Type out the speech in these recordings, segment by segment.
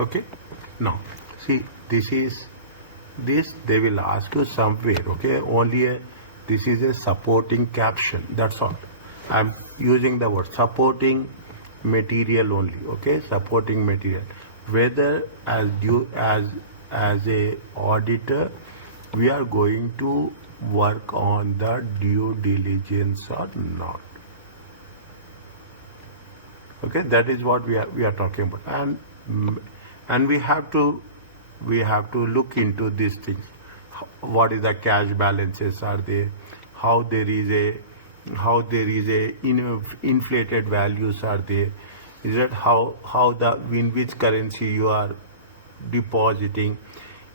Okay. Now, see, this they will ask you somewhere. Okay, this is a supporting caption. That's all. I'm using the word supporting material only. Okay, supporting material. Whether as a auditor, we are going to work on the due diligence or not. Okay, that is what we are talking about, and we have to look into these things. What is the cash balances are there? How there is a inflated values are there? Is that how the in which currency you are depositing?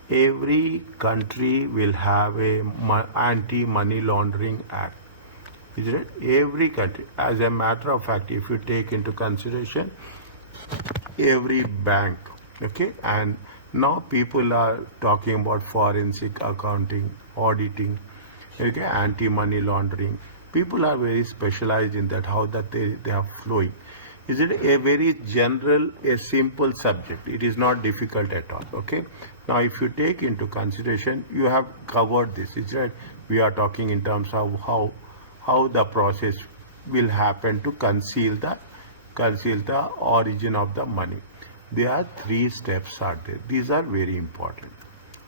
Every country will have a anti-money laundering act. Is it? Every country. As a matter of fact, if you take into consideration every bank, okay, and now people are talking about forensic accounting, auditing, okay, anti-money laundering. People are very specialized in that, how that they are flowing. Is it a very general, a simple subject? It is not difficult at all, okay? Now, if you take into consideration, you have covered this, is right? We are talking in terms of how the process will happen to conceal the origin of the money. There are 3 steps are there. These are very important.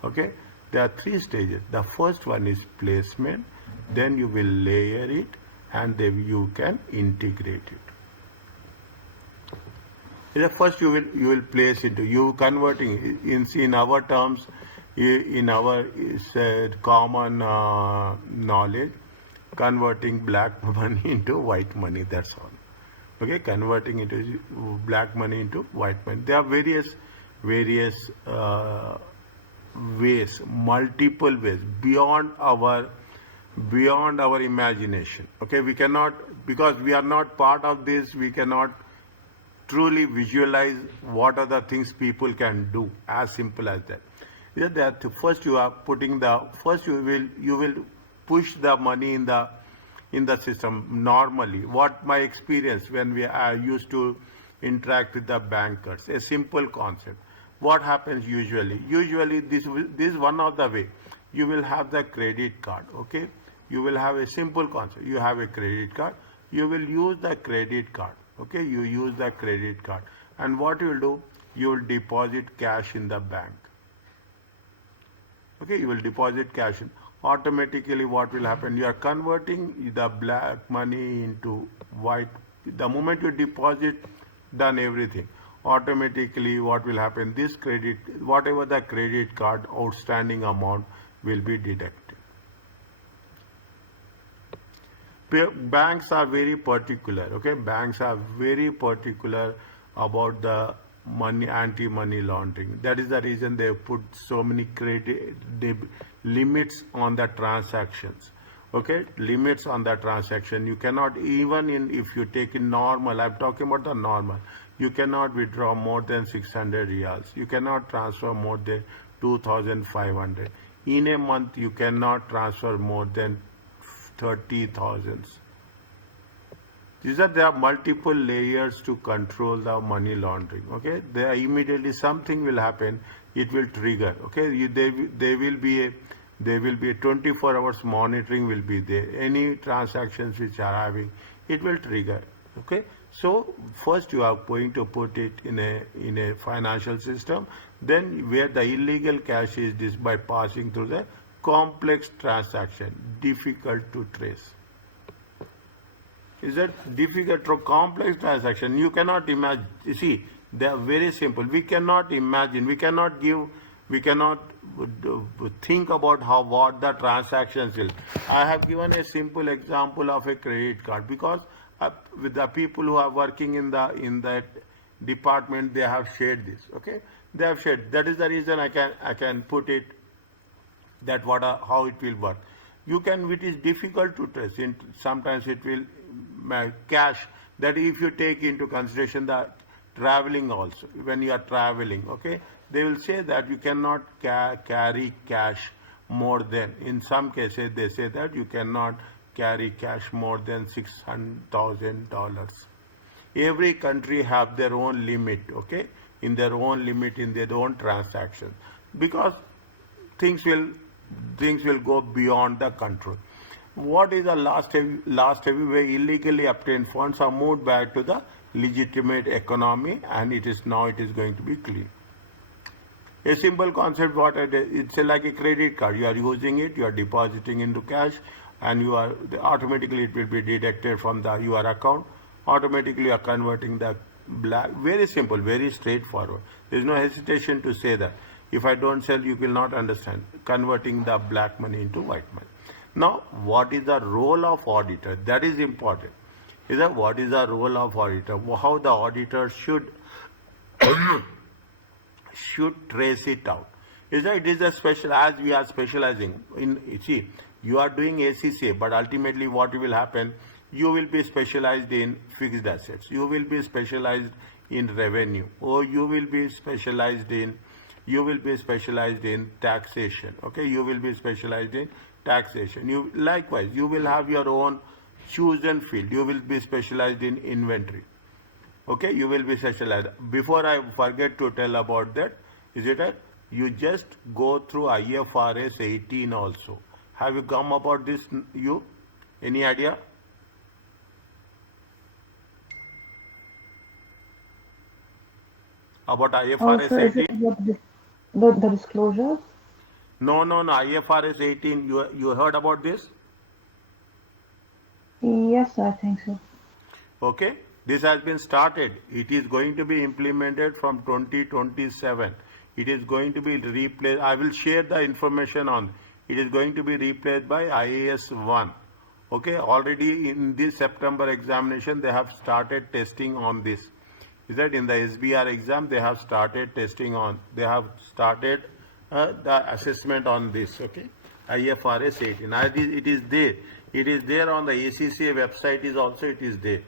Okay, there are 3 stages. The first one is placement, then you will layer it, and then you can integrate it. The first you will place into you converting in our terms, in our common knowledge, converting black money into white money. That's all. Okay, converting into black money into white money. There are various ways, multiple ways beyond our imagination. Okay, we cannot, because we are not part of this, we cannot truly visualize what are the things people can do. As simple as that. Yeah, that first you are putting you will push the money in the system normally. What my experience when I used to interact with the bankers, a simple concept. What happens usually? Usually this is one of the way. You will have the credit card. Okay, you will have a simple concept. You have a credit card. You will use the credit card. Okay, you use the credit card, and what you will do? You will deposit cash in the bank. Okay, you will deposit cash in. Automatically what will happen? You are converting the black money into white. The moment you deposit, done everything. Automatically what will happen? This credit, whatever the credit card outstanding amount will be deducted. Banks are very particular. Okay, banks are very particular about the anti-money laundering. That is the reason they put so many limits on the transactions. Okay, limits on the transaction. You cannot, even if you take in normal, I'm talking about the normal, you cannot withdraw more than 600 riyals. You cannot transfer more than 2,500. In a month, you cannot transfer more than 30,000. There are multiple layers to control the money laundering. Okay, there immediately something will happen. It will trigger. Okay, there will be a 24 hours monitoring will be there. Any transactions which are having, it will trigger. Okay, so first you are going to put it in a financial system. Then where the illegal cash is this by passing through the complex transaction, difficult to trace. Is that difficult to complex transaction? You cannot imagine. You see, they are very simple. We cannot imagine. We cannot think about what the transactions will. I have given a simple example of a credit card because with the people who are working in that department, they have shared this. Okay, they have shared. That is the reason I can put it that how it will work. It is difficult to trace. Sometimes it will cash. That if you take into consideration the traveling also, when you are traveling, okay, they will say that you cannot carry cash more than. In some cases, they say that you cannot carry cash more than $600,000. Every country have their own limit. Okay, in their own limit, in their own transaction, because things will go beyond the control. What is the last heavy way? Illegally obtained funds are moved back to the legitimate economy, and it is going to be clean. A simple concept, it's like a credit card. You are using it, you are depositing into cash, and automatically it will be deducted from your account. Automatically you are converting the black. Very simple, very straightforward. There is no hesitation to say that. If I don't sell, you will not understand. Converting the black money into white money. Now, what is the role of auditor? That is important. What is the role of auditor? How the auditor should trace it out. It is a special, as we are specializing in. See, you are doing ACCA, but ultimately what will happen? You will be specialized in fixed assets. You will be specialized in revenue, or you will be specialized in taxation. Okay, you will be specialized in taxation. Likewise, you will have your own chosen field. You will be specialized in inventory. Okay, you will be specialized. Before I forget to tell about that, you just go through IFRS 18 also. Have you come about this? Any idea? About IFRS so 18? The disclosures? No. IFRS 18. You heard about this? Yes, I think so. Okay. This has been started. It is going to be implemented from 2027. It is going to be replaced. I will share the information on. It is going to be replaced by IAS 1. Okay. Already in this September examination, they have started testing on this. In the SBR exam, they have started testing on. They have started the assessment on this. Okay. IFRS 18. It is there. It is there on the ACCA website. It is there.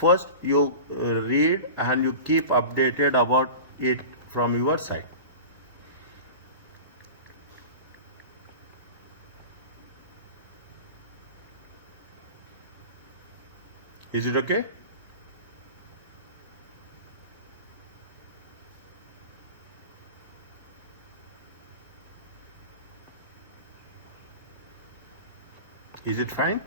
First you read and you keep updated about it from your side. Is it okay? Is it fine?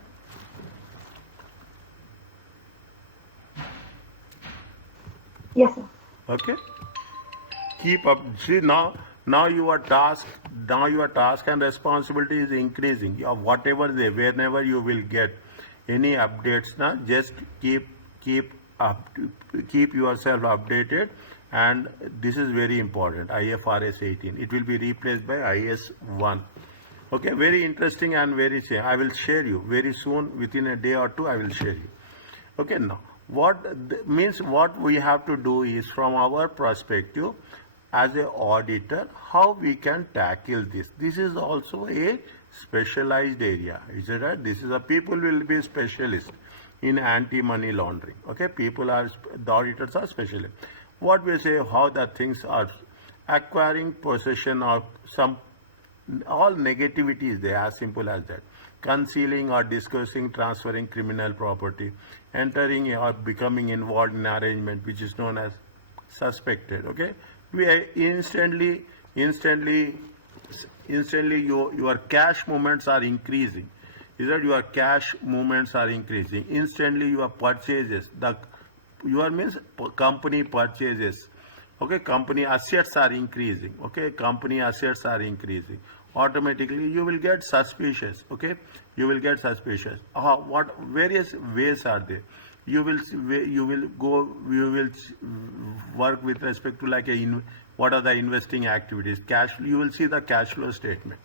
Yes, sir. Okay. Keep up. See, now your task and responsibility is increasing. Whenever you will get any updates, now just keep yourself updated. And this is very important. IFRS 18. It will be replaced by IS 1. Okay, very interesting and I will share you very soon, within a day or two. I will share you. Okay, now what we have to do is, from our perspective as an auditor, how we can tackle this. This is also a specialized area. Is it right? People will be specialists in anti-money laundering. Okay, the auditors are specialists. What we say, how the things are acquiring possession of all negativity is there, as simple as that. Concealing or discussing, transferring criminal property, entering or becoming involved in arrangement which is known as suspected. Okay, we are instantly your cash movements are increasing. Your cash movements are increasing instantly. Your purchases, company purchases. Okay, company assets are increasing. Okay, company assets are increasing. Automatically, you will get suspicious. Okay, you will get suspicious. What various ways are there? You will work with respect to what are the investing activities? You will see the cash flow statement.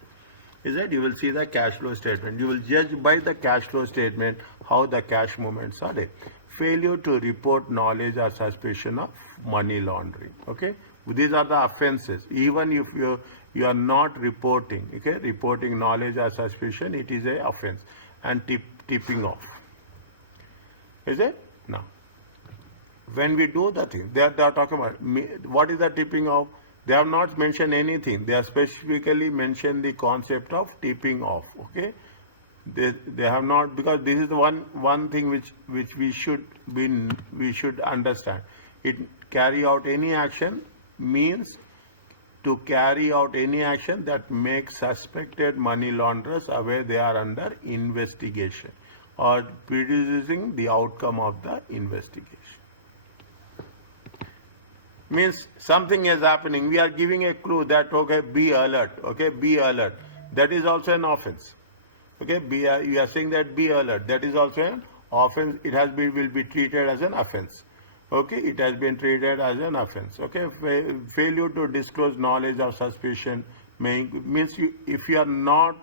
You will see the cash flow statement. You will judge by the cash flow statement how the cash movements are there. Failure to report knowledge or suspicion of money laundering. Okay, these are the offenses. Even if you are not reporting, reporting knowledge or suspicion, it is a offense. And tipping off. Is it? Now, when we do the thing, they are talking about what is the tipping off. They have not mentioned anything. They have specifically mentioned the concept of tipping off. Okay, they have not, because this is the one thing which we should understand. It carry out any action means to carry out any action that makes suspected money launderers aware they are under investigation or producing the outcome of the investigation. Means something is happening. We are giving a clue that, okay, be alert. Okay, be alert. That is also an offense. Okay, you are saying that be alert. That is also an offense. It will be treated as an offense. Okay, it has been treated as an offense. Okay, failure to disclose knowledge of suspicion means if you are not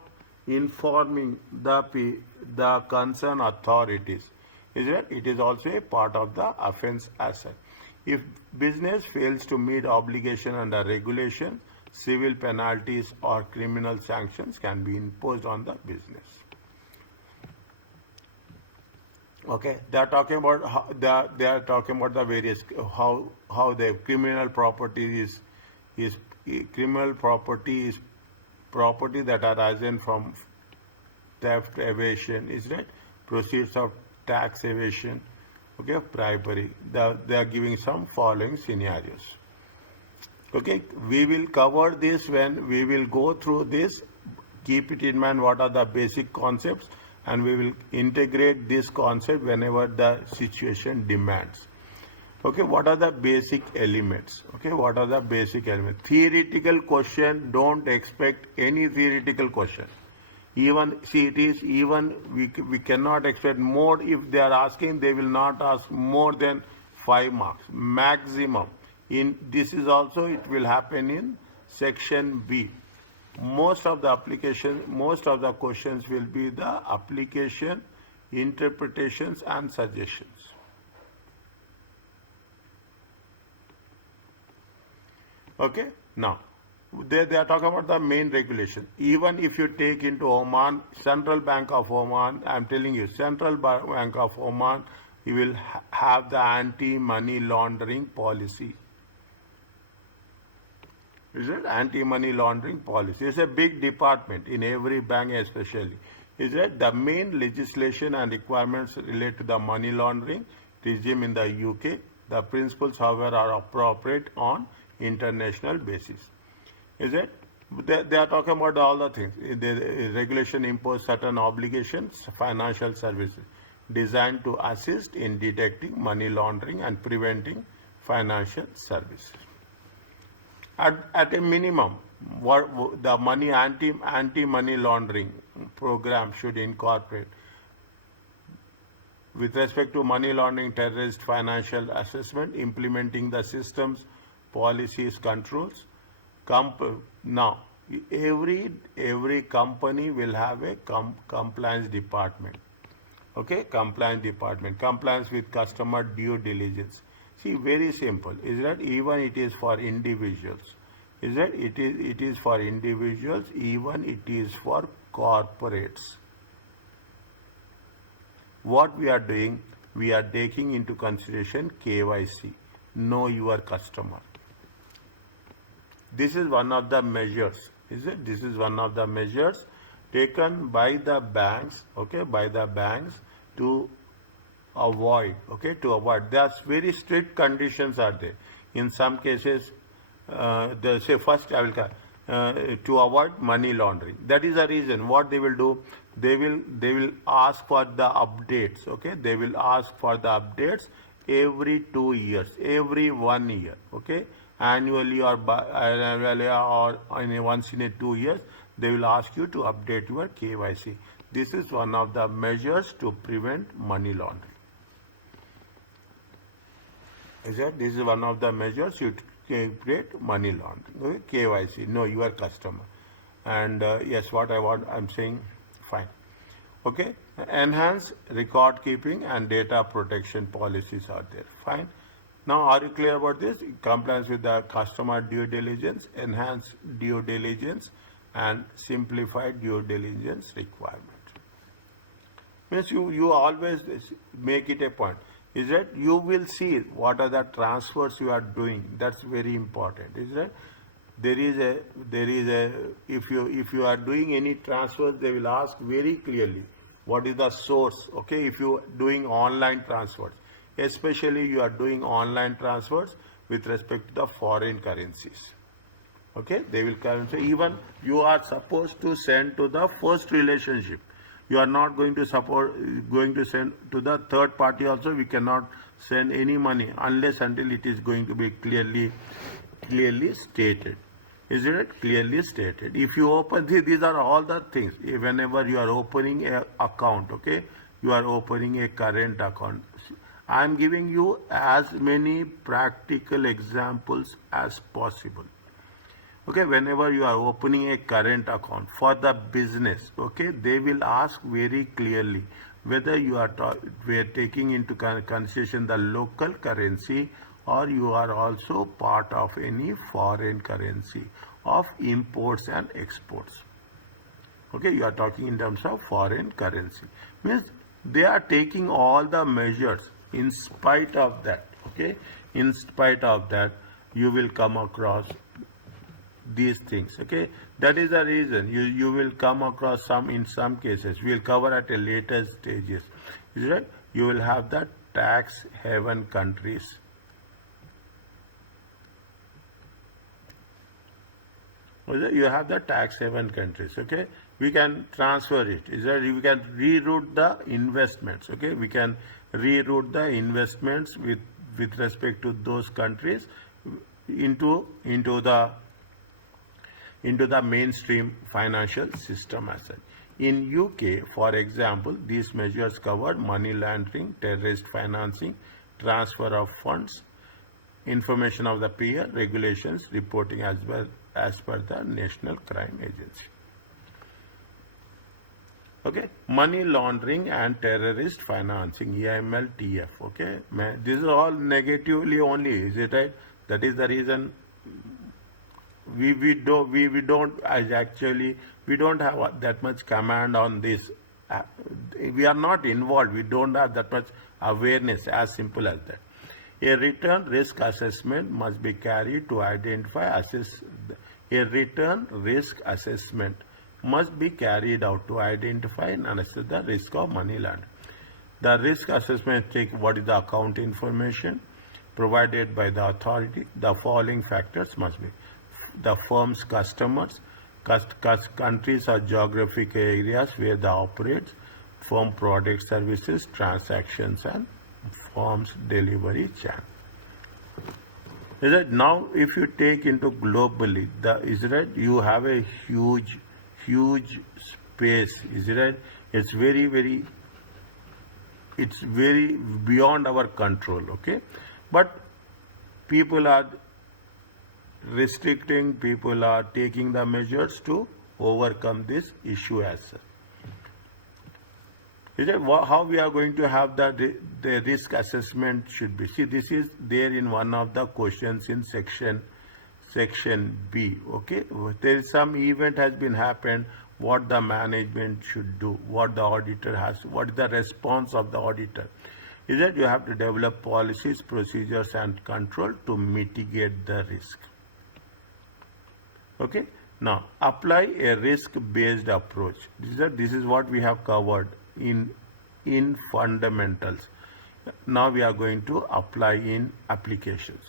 informing the concerned authorities, it is also a part of the offense as such. If business fails to meet obligation under regulation, civil penalties or criminal sanctions can be imposed on the business. Okay, they are talking about the various how the criminal property is property that arises from theft, evasion, is right? Proceeds of tax evasion, okay, bribery. They are giving some following scenarios. Okay, we will cover this when we will go through this. Keep it in mind what are the basic concepts, and we will integrate this concept whenever the situation demands. Okay, what are the basic elements? Okay, what are the basic elements? Theoretical question, don't expect any theoretical question. Even, see, we cannot expect more. If they are asking, they will not ask more than 5 marks, maximum. This is also, it will happen in section B. Most of the questions will be the application, interpretations and suggestions. Okay, now they are talking about the main regulation. Even if you take into Oman, Central Bank of Oman, I'm telling you, Central Bank of Oman, you will have the anti-money laundering policy. Is it anti-money laundering policy? It's a big department in every bank especially. Is it the main legislation and requirements relate to the money laundering regime in the UK? The principles, however, are appropriate on international basis. Is it? They are talking about all the things. The regulation impose certain obligations, financial services designed to assist in detecting money laundering and preventing financial services. At a minimum, what the anti-money laundering program should incorporate with respect to money laundering, terrorist financial assessment, implementing the systems, policies, controls. Now, every company will have a compliance department. Okay, compliance department, compliance with customer due diligence. See, very simple. Is that even it is for individuals? Is that it is for individuals? Even it is for corporates. What we are doing? We are taking into consideration KYC. Know your customer. This is one of the measures. Is it? This is one of the measures taken by the banks. Okay, by the banks to avoid. Okay, to avoid. There's very strict conditions are there. In some cases, they say first I will to avoid money laundering. That is the reason. What they will do? They will ask for the updates. Okay, they will ask for the updates every 2 years, every 1 year. Okay, annually or once in a 2 years, they will ask you to update your KYC. This is one of the measures to prevent money laundering. Is that this is one of the measures you create money laundering. Okay? KYC, know your customer. And yes, what I'm saying, fine. Okay, enhance record keeping and data protection policies are there. Fine. Now, are you clear about this? Compliance with the customer due diligence, enhanced due diligence, and simplified due diligence requirement. Means you always make it a point. Is that you will see what are the transfers you are doing. That's very important. Is that there is a if you are doing any transfers, they will ask very clearly what is the source. Okay, if you are doing online transfers, especially you are doing online transfers with respect to the foreign currencies. Okay, they will come. So even you are supposed to send to the first relationship. You are not going to going to send to the third party also. We cannot send any money unless until it is going to be clearly stated. Is it clearly stated? If you open, these are all the things. Whenever you are opening a account, okay, you are opening a current account. I am giving you as many practical examples as possible. Okay, whenever you are opening a current account for the business, okay, they will ask very clearly whether you are taking into consideration the local currency or you are also part of any foreign currency of imports and exports. Okay, you are talking in terms of foreign currency. Means they are taking all the measures. In spite of that, okay, in spite of that, you will come across these things. Okay, that is the reason you will come across in some cases we'll cover at a later stages. Is right? You will have the tax haven countries. You have the tax haven countries. Okay, we can transfer it. Is that we can reroute the investments. Okay, we can reroute the investments with respect to those countries into the mainstream financial system as such. In UK, for example, these measures covered money laundering, terrorist financing, transfer of funds, information of the peer, regulations, reporting as well as per the National Crime Agency. Okay, money laundering and terrorist financing, EMLTF. Okay, this is all negatively only, is it right? That is the reason we don't actually we don't have that much command on this. We are not involved. We don't have that much awareness. As simple as that. A return risk assessment must be carried to identify a return risk assessment must be carried out to identify and assess the risk of money laundering. The risk assessment takes what is the account information provided by the authority. The following factors must be the firm's customers, countries or geographic areas where they operate, firm product services, transactions, and firm's delivery channel. Is it now if you take into globally is it you have a huge space, is it? It's very beyond our control, okay? But people are restricting, people are taking the measures to overcome this issue as such. Is it how we are going to have the risk assessment should be? See, this is there in one of the questions in section B. Okay, there is some event has been happened. What the management should do, what the auditor has, what is the response of the auditor? Is that you have to develop policies, procedures, and control to mitigate the risk. Okay, now apply a risk-based approach. This is what we have covered in fundamentals. Now we are going to apply in applications.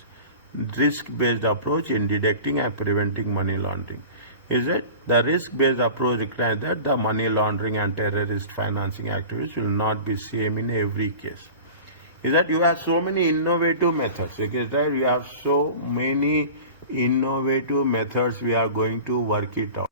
Risk-based approach in detecting and preventing money laundering. Is it the risk-based approach requires that the money laundering and terrorist financing activities will not be same in every case. Is that you have so many innovative methods. Okay, right? You have so many innovative methods. We are going to work it out.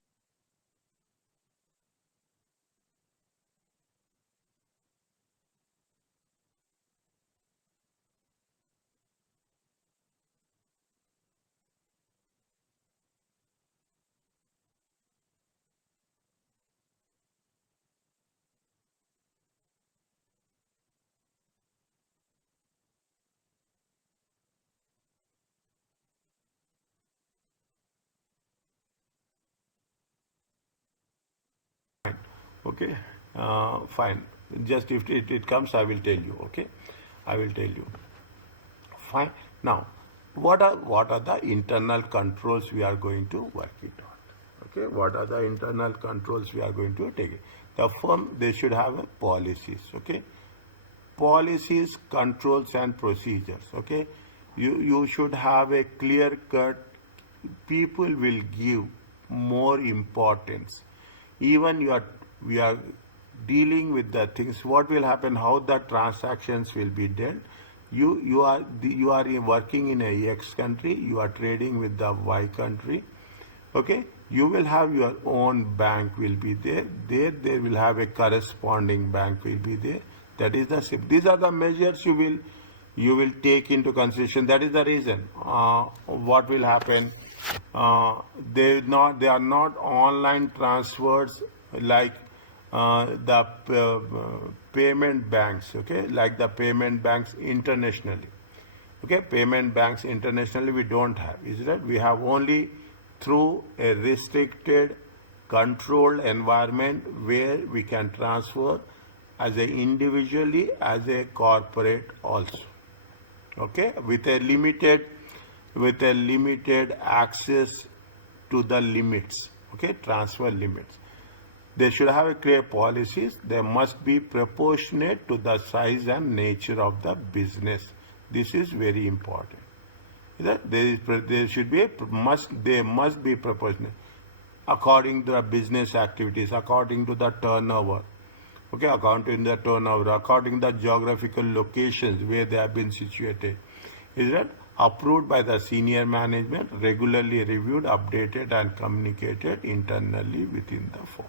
Okay, fine. Just if it comes, I will tell you. Okay, I will tell you. Fine. Now, what are the internal controls we are going to work it on? Okay, what are the internal controls we are going to take it? The firm, they should have a policies. Okay, policies, controls, and procedures. Okay, you should have a clear cut. People will give more importance. Even we are dealing with the things. What will happen? How the transactions will be dealt. You are working in a X country. You are trading with the Y country. Okay, you will have your own bank will be there. There will have a corresponding bank will be there. That is the SIP. These are the measures you will take into consideration. That is the reason. What will happen? They are not online transfers like the payment banks. Okay, like the payment banks internationally. Okay, payment banks internationally we don't have. Is that we have only through a restricted, controlled environment where we can transfer as a individually, as a corporate also. Okay, with a limited access to the limits. Okay, transfer limits. They should have a clear policies. They must be proportionate to the size and nature of the business. This is very important. They must be proportionate according to the business activities, according to the turnover. Okay, according to the turnover, according to the geographical locations where they have been situated. Is that approved by the senior management, regularly reviewed, updated, and communicated internally within the firm.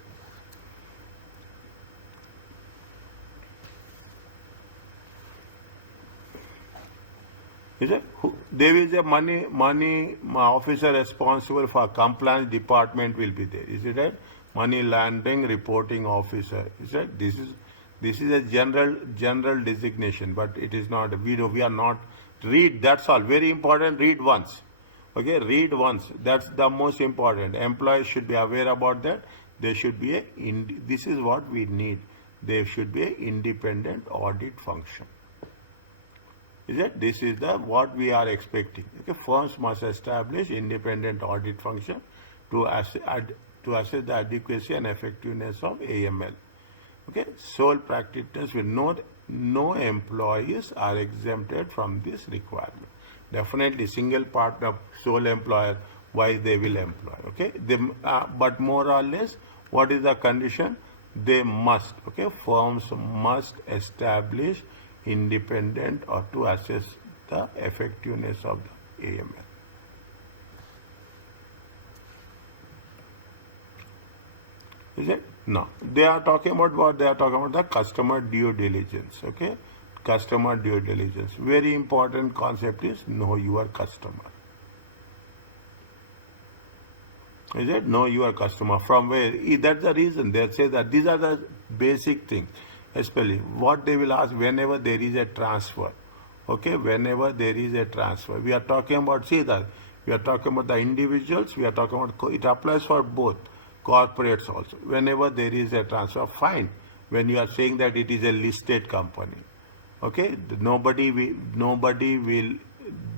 Is it? There is a money officer responsible for compliance department will be there. Is it right? Money laundering reporting officer. Is it? This is a general designation, but it is not. We are not read. That's all. Very important. Read once. Okay, read once. That's the most important. Employees should be aware about that. There should be this is what we need. There should be an independent audit function. Is it? This is what we are expecting. Okay, firms must establish independent audit function to assess the adequacy and effectiveness of AML. Okay, sole practitioners will no employees are exempted from this requirement. Definitely, single partner, sole employer, why they will employ. Okay, but more or less, what is the condition? They must. Okay, firms must establish independent or to assess the effectiveness of the AML. Is it? No. They are talking about what? They are talking about the customer due diligence. Okay? Customer due diligence. Very important concept is know your customer. Is it? Know your customer. From where? That's the reason. They say that these are the basic things. Especially what they will ask whenever there is a transfer. Okay, whenever there is a transfer. We are talking about, we are talking about the individuals, we are talking about, it applies for both, corporates also. Whenever there is a transfer, fine. When you are saying that it is a listed company. Okay, nobody will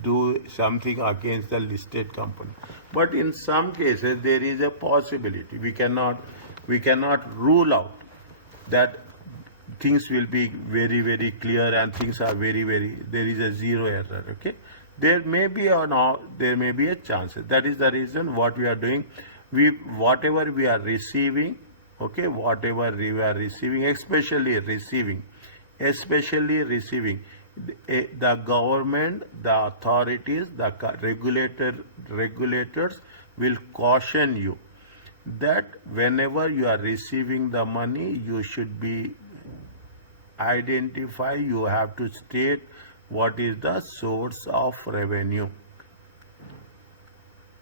do something against the listed company. But in some cases, there is a possibility. We cannot rule out that things will be very, very clear and things are very, there is a zero error. Okay, there may be a chance. That is the reason what we are doing. Whatever we are receiving, okay, whatever we are receiving, especially receiving, the government, the authorities, the regulators will caution you that whenever you are receiving the money, you should be identify, you have to state what is the source of revenue.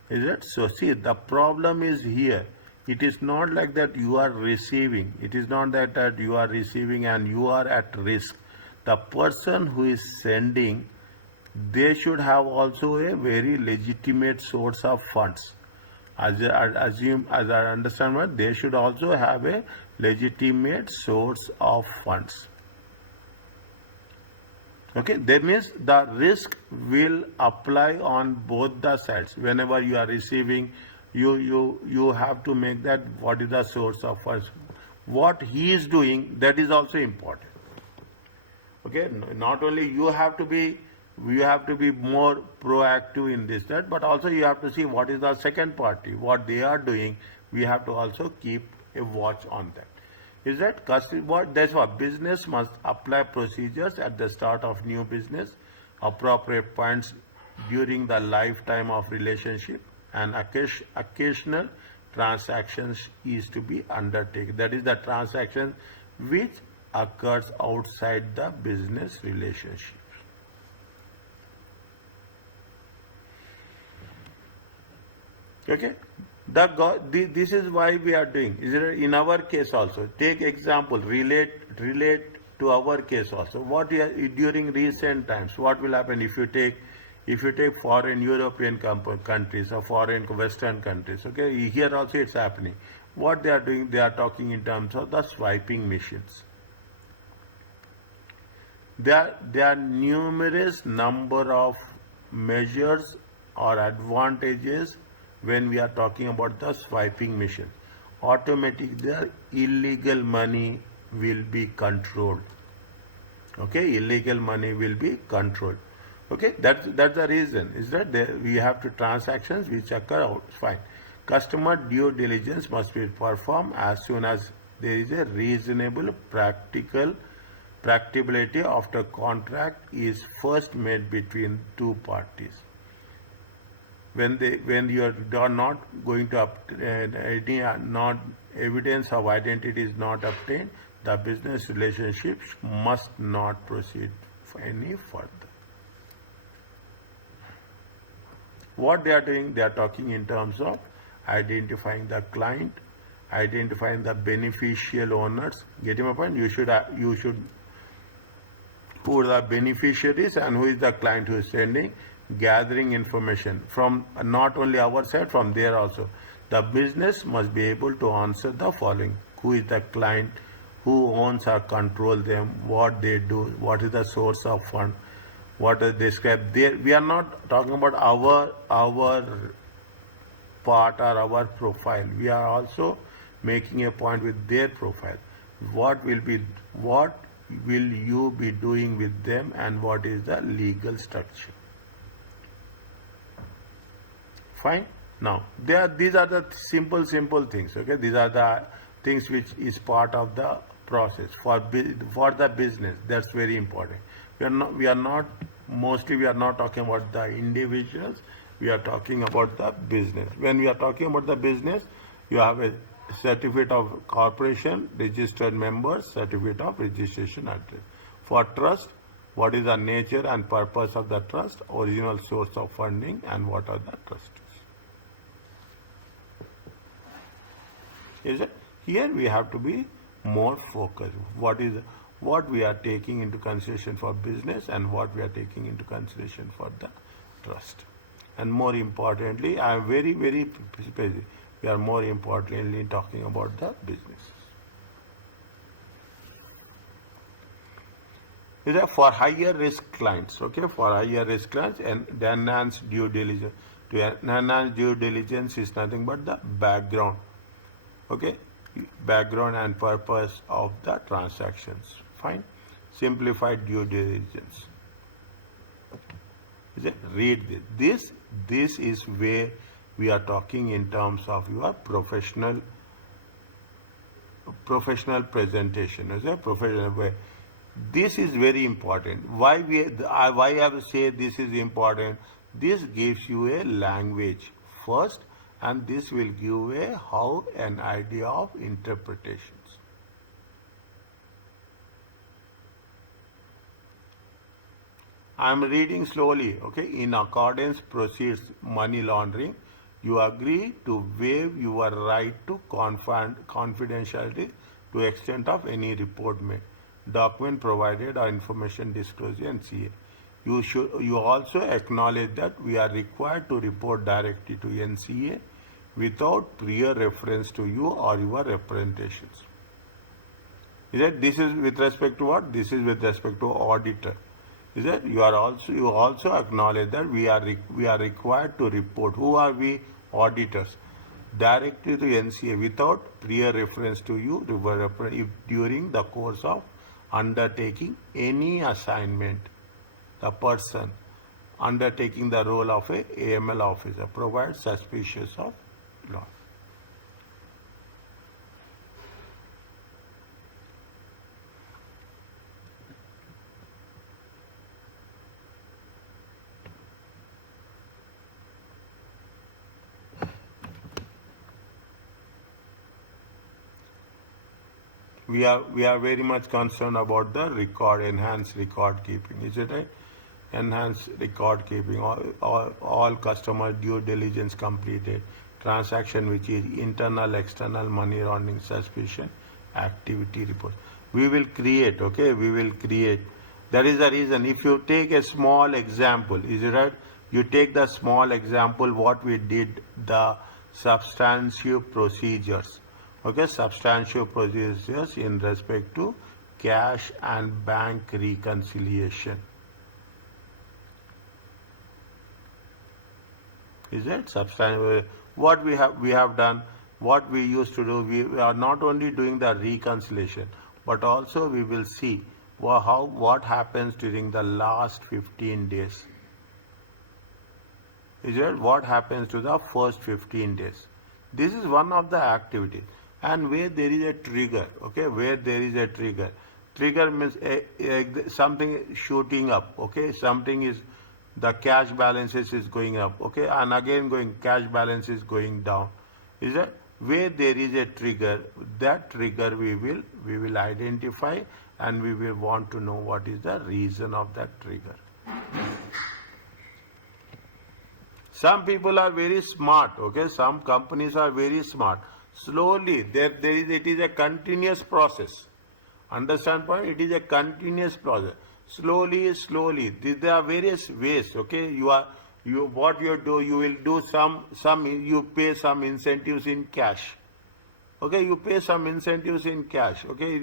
Is it? So see, the problem is here. It is not like that you are receiving. It is not that you are receiving and you are at risk. The person who is sending, they should have also a very legitimate source of funds. As I understand what, they should also have a legitimate source of funds. Okay, that means the risk will apply on both the sides. Whenever you are receiving, you have to make that what is the source of funds. What he is doing, that is also important. Okay, not only you have to be more proactive in this that, but also you have to see what is the second party, what they are doing. We have to also keep a watch on that. Is that that's what business must apply procedures at the start of new business, appropriate points during the lifetime of relationship, and occasional transactions is to be undertaken. That is the transaction which occurs outside the business relationship. Okay, this is why we are doing. Is it in our case also? Take example, relate to our case also. What we are, during recent times, what will happen if you take foreign European countries or foreign Western countries? Okay, here also it's happening. What they are doing, they are talking in terms of the swiping machines. There are numerous number of measures or advantages when we are talking about the swiping machine. Automatic, the illegal money will be controlled. Okay, illegal money will be controlled. Okay, that's the reason, is that we have to transactions which occur out. Fine. Customer due diligence must be performed as soon as there is a reasonable practicability of the contract is first made between two parties. When you are not going to not evidence of identity is not obtained, the business relationship must not proceed any further. What they are doing, they are talking in terms of identifying the client, identifying the beneficial owners. Getting my point? You should who are the beneficiaries and who is the client who is sending, gathering information from not only our side, from there also. The business must be able to answer the following: who is the client, who owns or control them, what they do, what is the source of fund, what is described there. We are not talking about our part or our profile. We are also making a point with their profile. What will you be doing with them, and what is the legal structure? Fine. Now, these are the simple things. Okay, these are the things which is part of the process for the business. That's very important. We are not talking about the individuals. We are talking about the business. When we are talking about the business, you have a certificate of corporation, registered members, certificate of registration address. For trust, what is the nature and purpose of the trust, original source of funding, and what are the trustees. Is it? Here we have to be more focused. What we are taking into consideration for business and what we are taking into consideration for the trust. And more importantly, I am very specific. We are more importantly talking about the business. These are for higher risk clients. Okay, for higher risk clients, and the enhanced due diligence. To enhance due diligence is nothing but the background. Okay, background and purpose of the transactions. Fine. Simplified due diligence. Read this. This is where we are talking in terms of your professional presentation. Is a professional way. This is very important. Why I have to say this is important? This gives you a language first, and this will give an idea of interpretations. I am reading slowly. Okay, in accordance proceeds money laundering. You agree to waive your right to confidentiality to extent of any report made, document provided, or information disclosed in CA. You also acknowledge that we are required to report directly to NCA without prior reference to you or your representations. This is with respect to what? This is with respect to auditor. You also acknowledge that we are required to report. Who are we? Auditors. Directly to NCA without prior reference to you if during the course of undertaking any assignment, the person undertaking the role of a AML officer provides suspicious of law. We are very much concerned about the enhanced record keeping. Is it right? Enhanced record keeping. All customer due diligence completed. Transaction which is internal, external money laundering suspicion, activity report. We will create, okay? We will create. That is the reason. If you take a small example, is it right? You take the small example, what we did, the substantive procedures. Okay, substantial procedures in respect to cash and bank reconciliation. Is it substantial? What we have done, what we used to do, we are not only doing the reconciliation, but also we will see what happens during the last 15 days. Is it what happens to the first 15 days? This is one of the activities. And where there is a trigger, okay, where there is a trigger means something shooting up, okay, something is, the cash balances is going up, okay, and again cash balance is going down. Is that where there is a trigger, that trigger we will identify, and we will want to know what is the reason of that trigger. Some people are very smart, okay, some companies are very smart. Slowly, it is a continuous process. Understand point? It is a continuous process. Slowly. There are various ways. Okay, you will do you pay some incentives in cash. Okay, you pay some incentives in cash. Okay,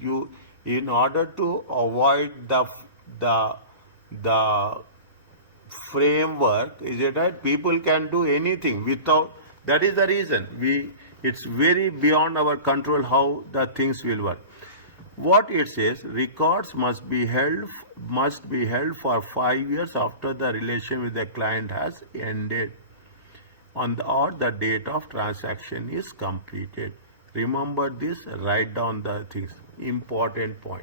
you, in order to avoid the framework, is it right? People can do anything without. That is the reason it's very beyond our control how the things will work. What it says, records must be held for 5 years after the relation with the client has ended or the date of transaction is completed. Remember this, write down the things, important point.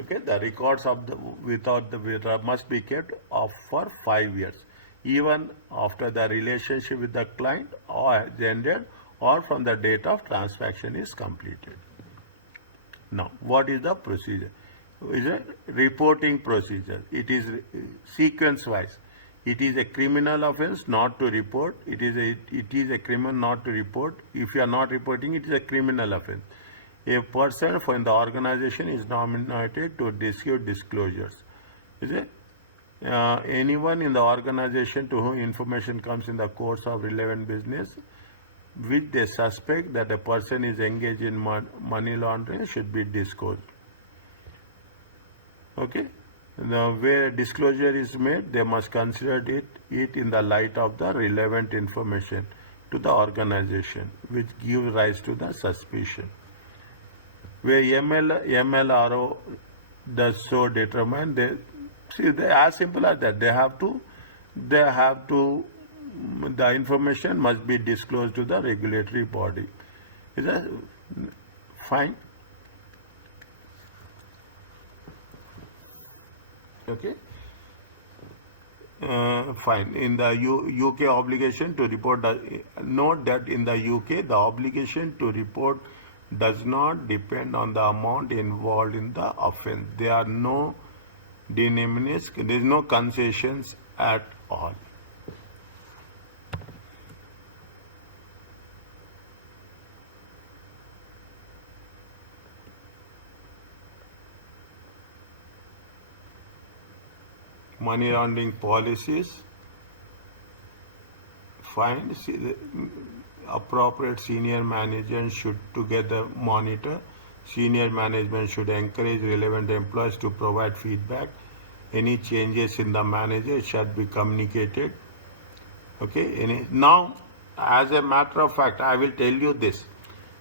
Okay, the records of the must be kept for 5 years. Even after the relationship with the client or ended or from the date of transaction is completed. Now, what is the procedure? It is a reporting procedure. It is sequence wise. It is a criminal offense not to report. It is a criminal not to report. If you are not reporting, it is a criminal offense. A person from the organization is nominated to issue disclosures. Is it? Anyone in the organization to whom information comes in the course of relevant business which they suspect that a person is engaged in money laundering should be disclosed. Okay? Now, where disclosure is made, they must consider it in the light of the relevant information to the organization which gives rise to the suspicion. Where MLRO does so determine, they as simple as that. The information must be disclosed to the regulatory body. Is that fine? Okay. Fine. In the UK obligation to report, note that in the UK the obligation to report does not depend on the amount involved in the offence. There are no de minimis, there is no concessions at all. Money laundering policies. Fine. Appropriate senior management should together monitor. Senior management should encourage relevant employees to provide feedback. Any changes in the manager should be communicated. Okay. Now, as a matter of fact, I will tell you this.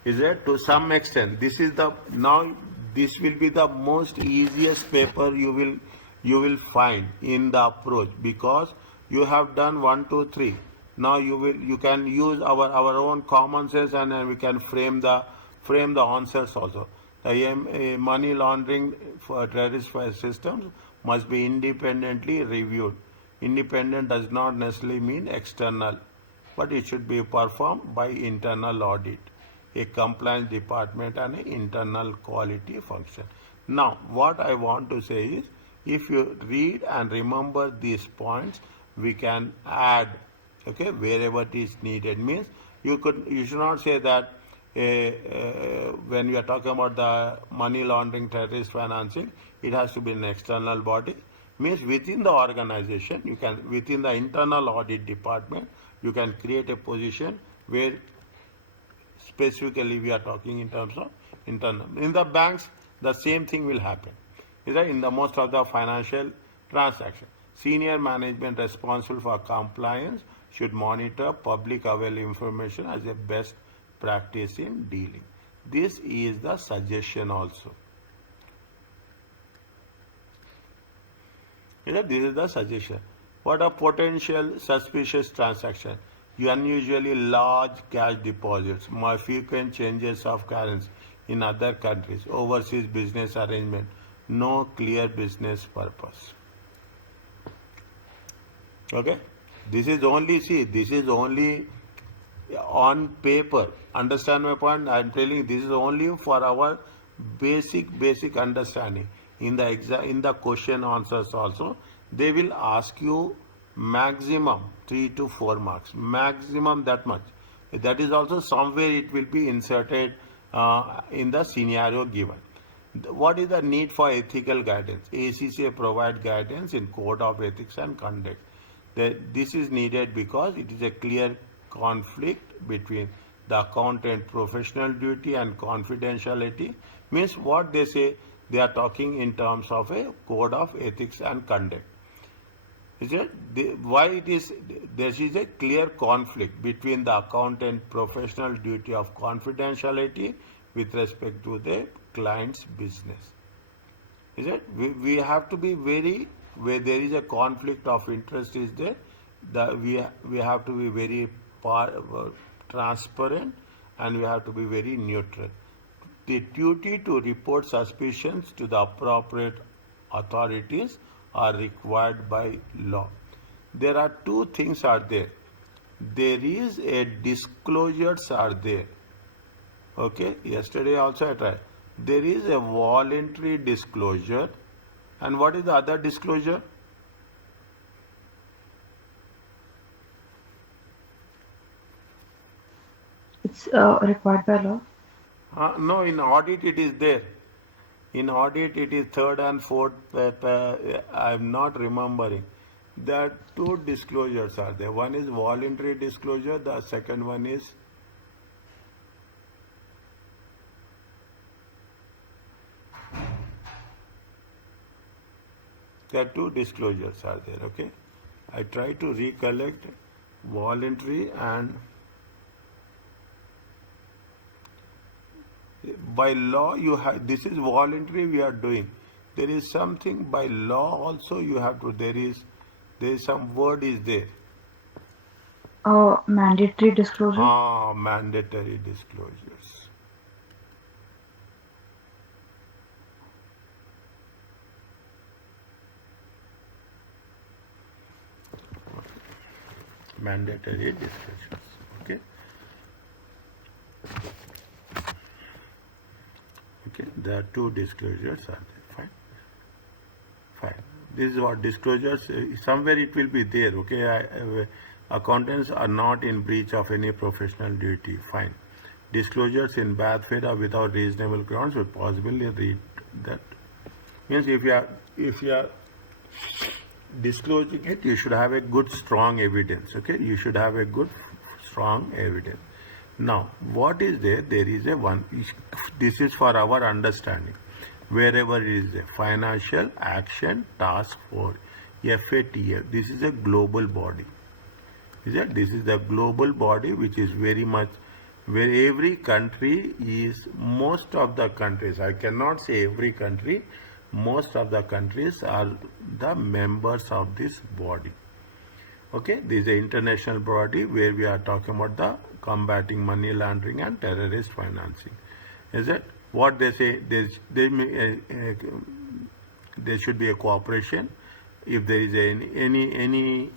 Is it? To some extent, this is the now this will be the most easiest paper you will find in the approach, because you have done 1, 2, 3. Now you can use our own common sense, and we can frame the answers also. The money laundering for terrorist systems must be independently reviewed. Independent does not necessarily mean external, but it should be performed by internal audit, a compliance department, and an internal quality function. Now, what I want to say is, if you read and remember these points, we can add, okay, wherever it is needed. Means you should not say that when we are talking about the money laundering, terrorist financing, it has to be an external body. Means within the organization, you can, within the internal audit department, you can create a position where specifically we are talking in terms of internal. In the banks, the same thing will happen. Is that in the most of the financial transactions, senior management responsible for compliance should monitor public available information as a best practice in dealing. This is the suggestion also. This is the suggestion. What are potential suspicious transactions? Unusually large cash deposits, more frequent changes of currency in other countries, overseas business arrangement, no clear business purpose. Okay? This is only on paper. Understand my point? I am telling you, this is only for our basic understanding. In the exam, in the question answers also, they will ask you maximum 3 to 4 marks, maximum that much. That is also somewhere it will be inserted in the scenario given. What is the need for ethical guidance? ACCA provide guidance in Code of Ethics and Conduct. This is needed because it is a clear conflict between the accountant professional duty and confidentiality. Means what they say, they are talking in terms of a Code of Ethics and Conduct. Is it? Why it is? There is a clear conflict between the accountant professional duty of confidentiality with respect to the client's business. Is it? We have to be very, where there is a conflict of interest is there, we have to be very transparent, and we have to be very neutral. The duty to report suspicions to the appropriate authorities are required by law. There are two things are there. There is a disclosures are there. Okay, yesterday also I tried. There is a voluntary disclosure, and what is the other disclosure? It's required by law. No, in audit it is there. In audit it is third and fourth. I am not remembering. There are two disclosures are there. One is voluntary disclosure. The second one is there are two disclosures are there. Okay, I try to recollect voluntary and by law you have. This is voluntary we are doing. There is something by law also you have to. There is some word is there. Mandatory disclosure. Mandatory disclosures. Mandatory disclosures. Okay. Okay. There are two disclosures are there. Fine. This is what disclosures. Somewhere it will be there. Okay. Accountants are not in breach of any professional duty. Fine. Disclosures in bad faith or without reasonable grounds would possibly read that. Means if you are disclosing it, you should have a good strong evidence. Okay, you should have a good strong evidence. Now, what is there? There is a one. This is for our understanding. Wherever it is a financial action task force, FATF. This is a global body. Is it? This is the global body which is very much where every country is, most of the countries, I cannot say every country, most of the countries are the members of this body. Okay, this is an international body where we are talking about the combating money laundering and terrorist financing. Is it what they say? There should be a cooperation. If there is any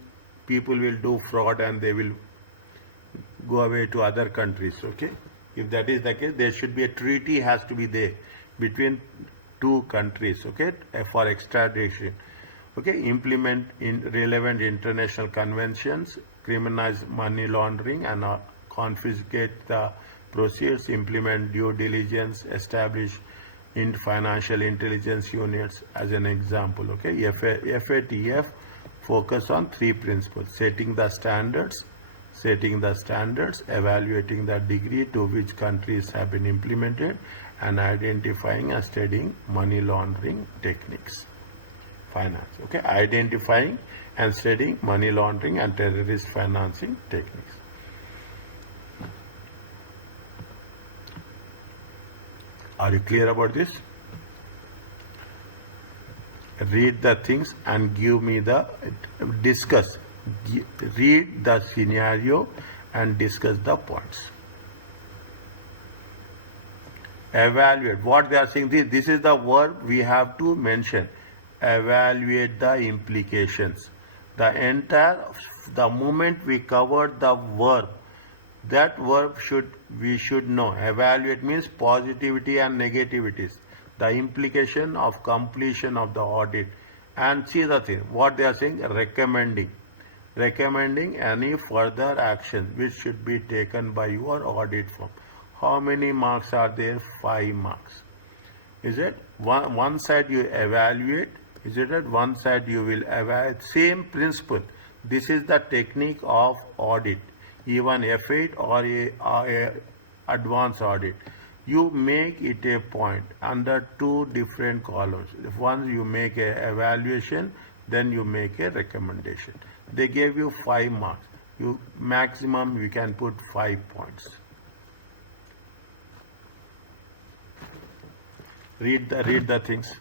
people will do fraud and they will go away to other countries. Okay, if that is the case, there should be a treaty has to be there between two countries. Okay, for extradition. Okay, implement in relevant international conventions, criminalize money laundering and confiscate the proceeds, implement due diligence, establish in financial intelligence units as an example. Okay, FATF focus on three principles: setting the standards, evaluating the degree to which countries have been implemented, and identifying and studying money laundering techniques. Finance. Okay, identifying and studying money laundering and terrorist financing techniques. Are you clear about this? Read the things and give me the discuss. Read the scenario and discuss the points. Evaluate what they are saying. This is the verb we have to mention. Evaluate the implications. The moment we covered the verb, that verb we should know. Evaluate means positivity and negativities. The implication of completion of the audit. And see the thing, what they are saying, recommending any further action which should be taken by your audit firm. How many marks are there? 5 marks. Is it one side you evaluate? Is it at one side you will evaluate? Same principle. This is the technique of audit. Even F8 or a advanced audit. You make it a point under two different columns. If once you make a evaluation, then you make a recommendation. They gave you 5 marks. Maximum you can put 5 points. Read the things.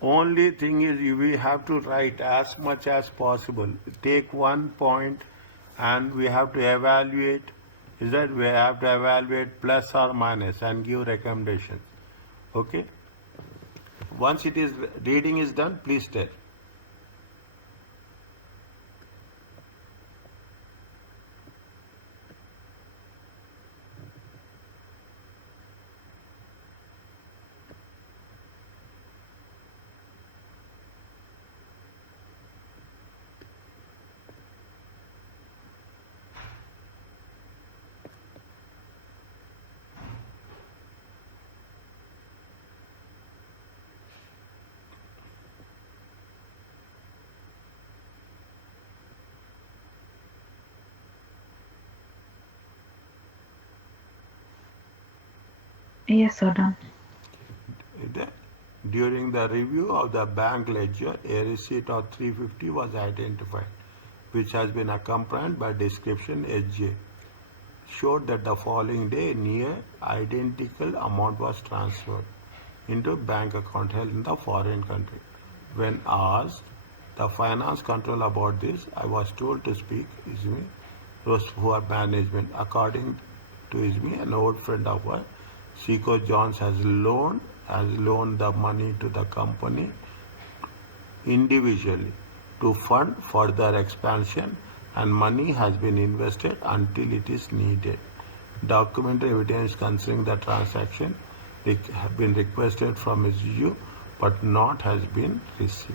Only thing is we have to write as much as possible. Take 1 point and we have to evaluate. Is that we have to evaluate plus or minus and give recommendations. Okay. Once it is reading is done, please tell. Yes, sir, done. Is that- During the review of the bank ledger, a receipt of 350 was identified, which has been accompanied by description SJ. Showed that the following day, near identical amount was transferred into bank account held in the foreign country. When asked the finance control about this, I was told to speak Izmi, who are management. According to Izmi, an old friend of ours, Seco Johns has loaned the money to the company individually to fund further expansion, and money has been invested until it is needed. Documentary evidence concerning the transaction have been requested from SGU but not has been received.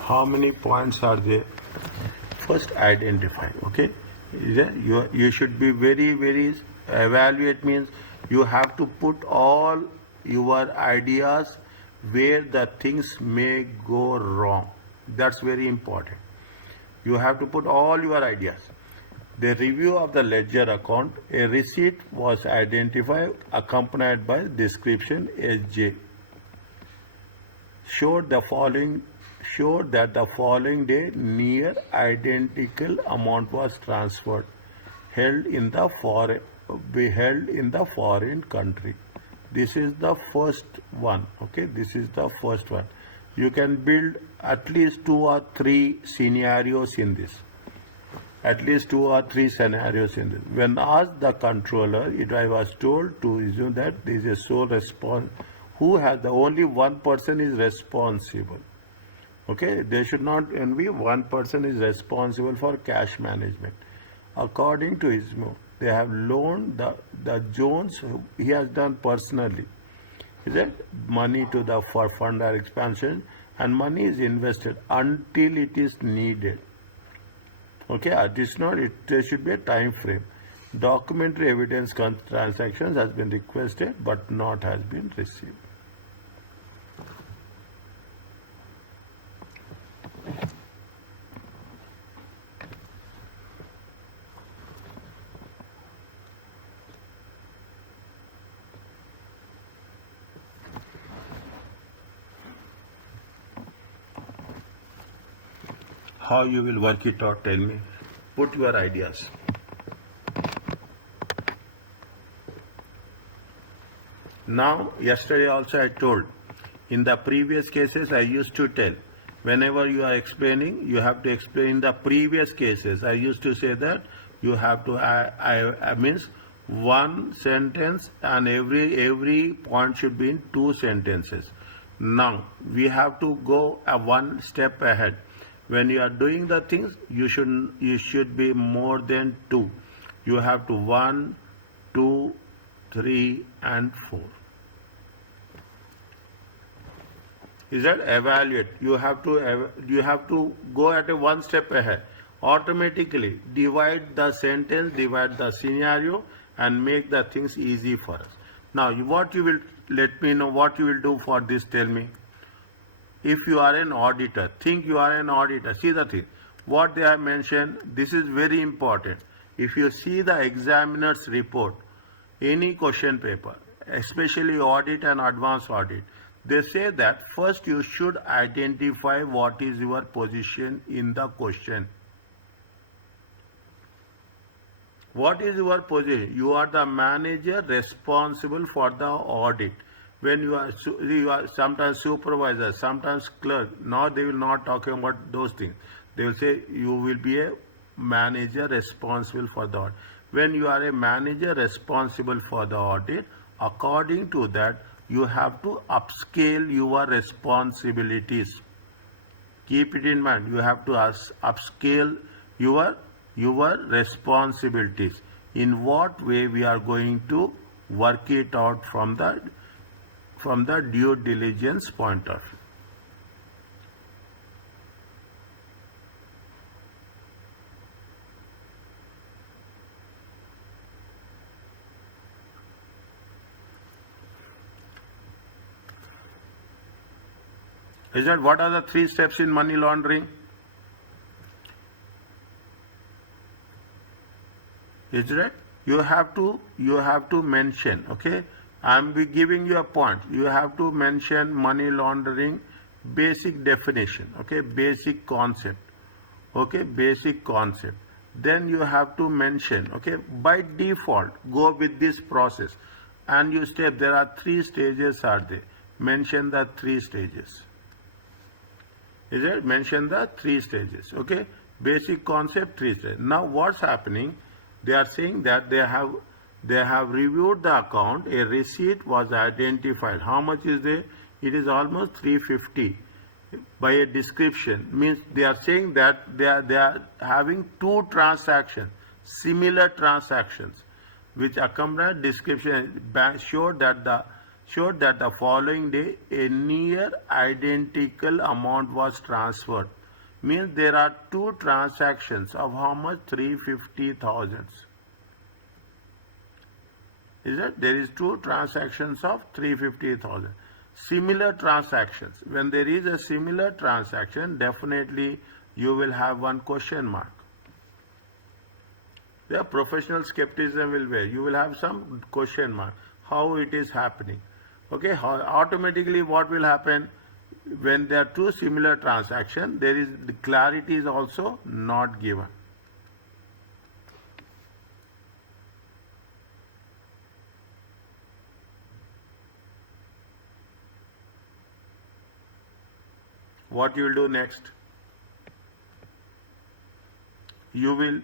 How many points are there? First, identify. Okay, you should be very evaluate means you have to put all your ideas where the things may go wrong. That's very important. You have to put all your ideas. The review of the ledger account, a receipt was identified accompanied by description SJ. Showed that the following day near identical amount was transferred, held in the foreign country. This is the first one. Okay, this is the first one. You can build at least 2 or 3 scenarios in this. When asked the controller, I was told to assume that there is a sole response who has the only one person is responsible. Okay, there should not be one person is responsible for cash management. According to ISMO, they have loaned the Jones, he has done personally, is it money to the for further expansion, and money is invested until it is needed. Okay, it is not. There should be a time frame. Documentary evidence transactions has been requested but not has been received. How you will work it out, tell me. Put your ideas. Now, yesterday also I told, in the previous cases I used to tell, whenever you are explaining, you have to explain the previous cases. I used to say that you have to, I means one sentence and every point should be in 2 sentences. Now, we have to go one step ahead. When you are doing the things, you should be more than 2. You have to 1, 2, 3, and 4. Is that evaluate? You have to go at a one step ahead. Automatically divide the sentence, divide the scenario, and make the things easy for us. Now, what you will let me know what you will do for this. Tell me. If you are an auditor, think you are an auditor. See the thing. What they have mentioned, this is very important. If you see the examiner's report, any question paper, especially audit and advanced audit, they say that first you should identify what is your position in the question. What is your position? You are the manager responsible for the audit. When you are sometimes supervisor, sometimes clerk. Now they will not talk about those things. They will say you will be a manager responsible for the audit. When you are a manager responsible for the audit, according to that, you have to upscale your responsibilities. Keep it in mind. You have to upscale your responsibilities. In what way we are going to work it out from the due diligence point of view. Is that what are the 3 steps in money laundering? Is that you have to mention, okay? I'm giving you a point. You have to mention money laundering basic definition, okay? Basic concept, okay? Basic concept. Then you have to mention, okay? By default, go with this process, and you step. There are 3 stages. Are there? Mention the 3 stages. Is it? Mention the 3 stages, okay? Basic concept, 3 stages. Now what's happening? They are saying that they have reviewed the account. A receipt was identified. How much is there? It is almost 350. By a description means they are saying that they are having 2 transactions, similar transactions, which accompany description showed that the following day a near identical amount was transferred. Means there are 2 transactions of how much? 350,000. Is it? There is 2 transactions of 350,000. Similar transactions. When there is a similar transaction, definitely you will have one question mark. The professional skepticism will be. You will have some question mark. How it is happening? Okay. Automatically, what will happen? When there are 2 similar transactions, there is the clarity is also not given. What you will do next? You will.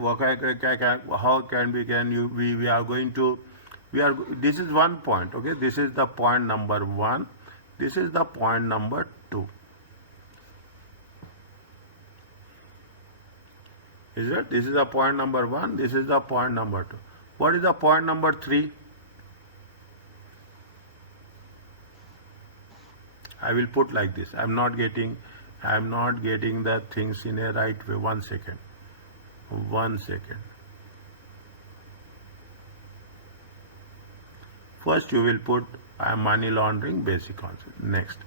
How can we are going to. This is one point, okay? This is the point number 1. This is the point number 2. Is it? This is the point number 1. This is the point number 2. What is the point number 3? I will put like this. I am not getting the things in a right way. 1 second. 1 second. First you will put money laundering basic concept. Next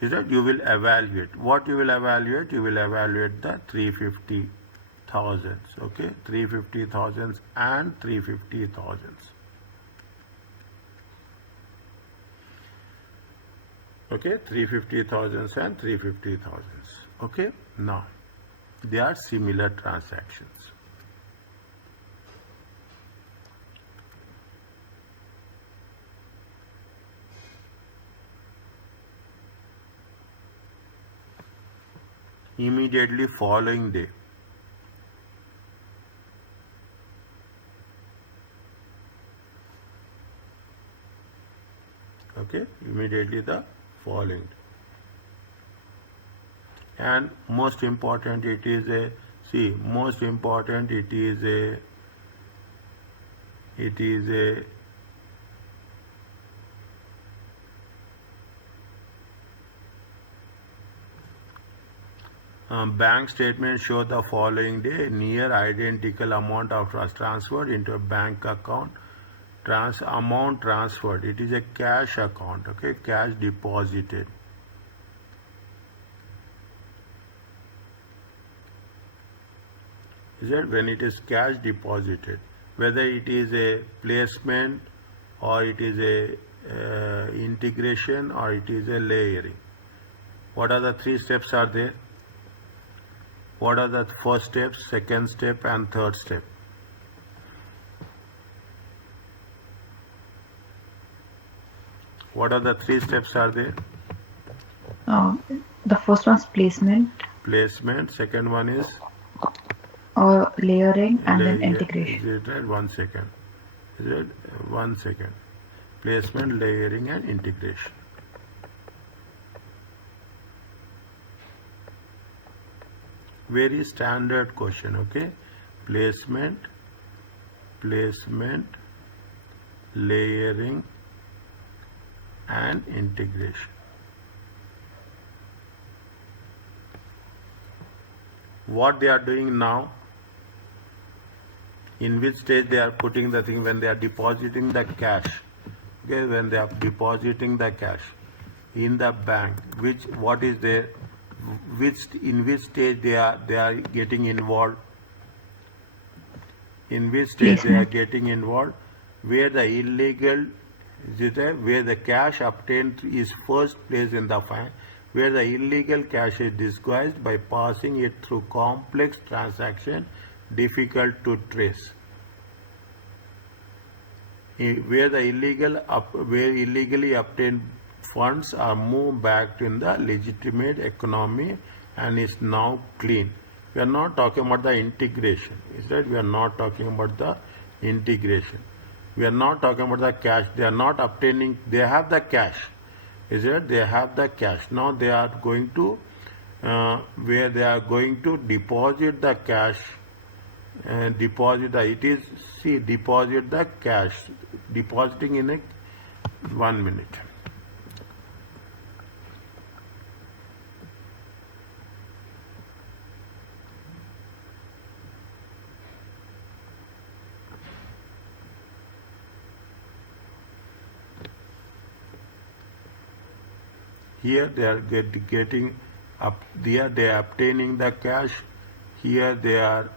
is that you will evaluate. What you will evaluate? You will evaluate the 350,000. Okay, 350,000 and 350,000. Okay, 350,000 and 350,000. Okay, now they are similar transactions. Immediately following day. Okay, immediately the following day. And most important, it is a bank statement show the following day near identical amount of transferred into a bank account. Amount transferred. It is a cash account. Okay, cash deposited. Is it? When it is cash deposited, whether it is a placement or it is a integration or it is a layering. What are the 3 steps are there? What are the first step, second step and third step? What are the 3 steps are there? The first one's placement. Placement. Second one is layering and then integration. Is it right? 1 second. Is it? 1 second. Placement, layering and integration. Very standard question, okay? Placement, layering and integration. What they are doing now, in which stage they are putting the thing when they are depositing the cash. Okay, when they are depositing the cash in the bank, what is their, in which stage they are getting involved, in which stage they are Placement. getting involved, where the illegal, where the cash obtained is first placed in the fine, where the illegal cash is disguised by passing it through complex transaction difficult to trace, where the where illegally obtained funds are moved back in the legitimate economy and is now clean. We are not talking about the integration. Is that we are not talking about the integration. We are not talking about the cash. They are not obtaining. They have the cash. Is it? They have the cash. Now they are going to where they are going to deposit the cash and deposit the, it is, see, deposit the cash, depositing in a 1 minute. Here they are getting up, there they are obtaining the cash, here they are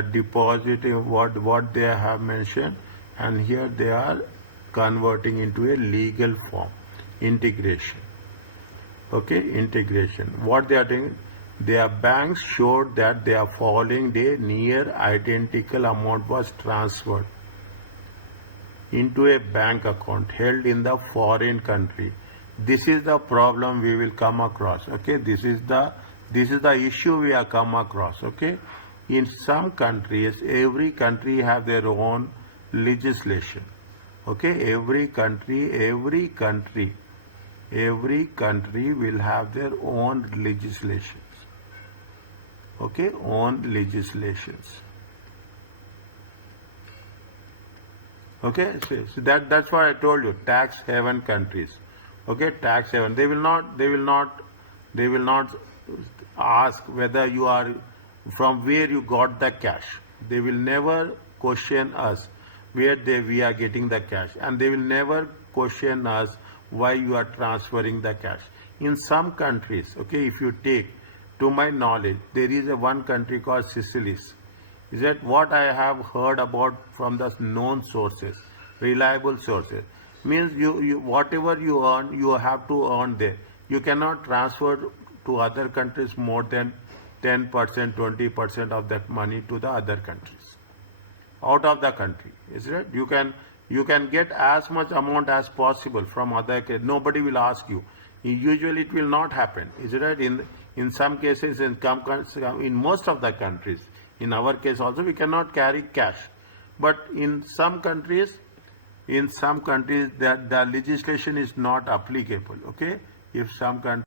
depositing what they have mentioned, and here they are converting into a legal form, integration. Okay, integration. What they are doing, their banks showed that they are following the near identical amount was transferred into a bank account held in the foreign country. This is the problem we will come across. Okay, this is the issue we are come across. Okay, in some countries, every country have their own legislation. Okay, every country will have their own legislations. Okay, own legislations. Okay, so that's why I told you, tax haven countries. Okay, tax haven. They will not ask whether you are, from where you got the cash. They will never question us where we are getting the cash, and they will never question us why you are transferring the cash. In some countries, okay, if you take, to my knowledge, there is one country called Seychelles. Is that what I have heard about from the known sources, reliable sources? Means you whatever you earn, you have to earn there. You cannot transfer to other countries more than 10%, 20% of that money to the other countries, out of the country. Is it? You can get as much amount as possible from other. Nobody will ask you. Usually it will not happen. Is it right? In some cases, in most of the countries, in our case also, we cannot carry cash. But in some countries, that the legislation is not applicable. Okay, if some country.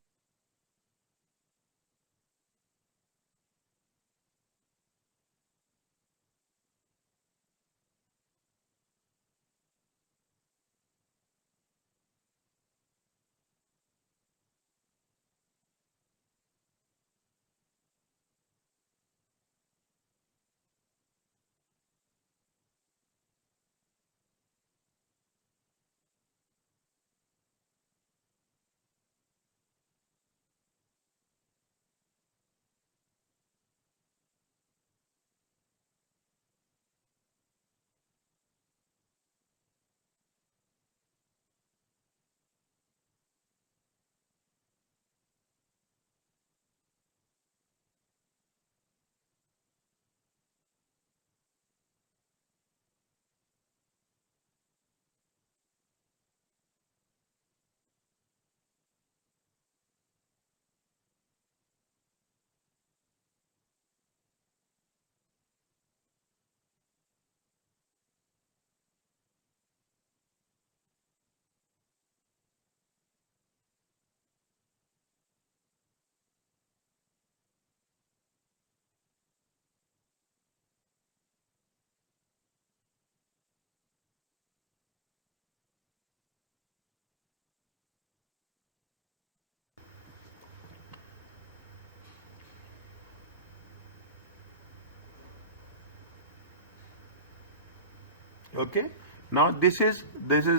Okay. Now this is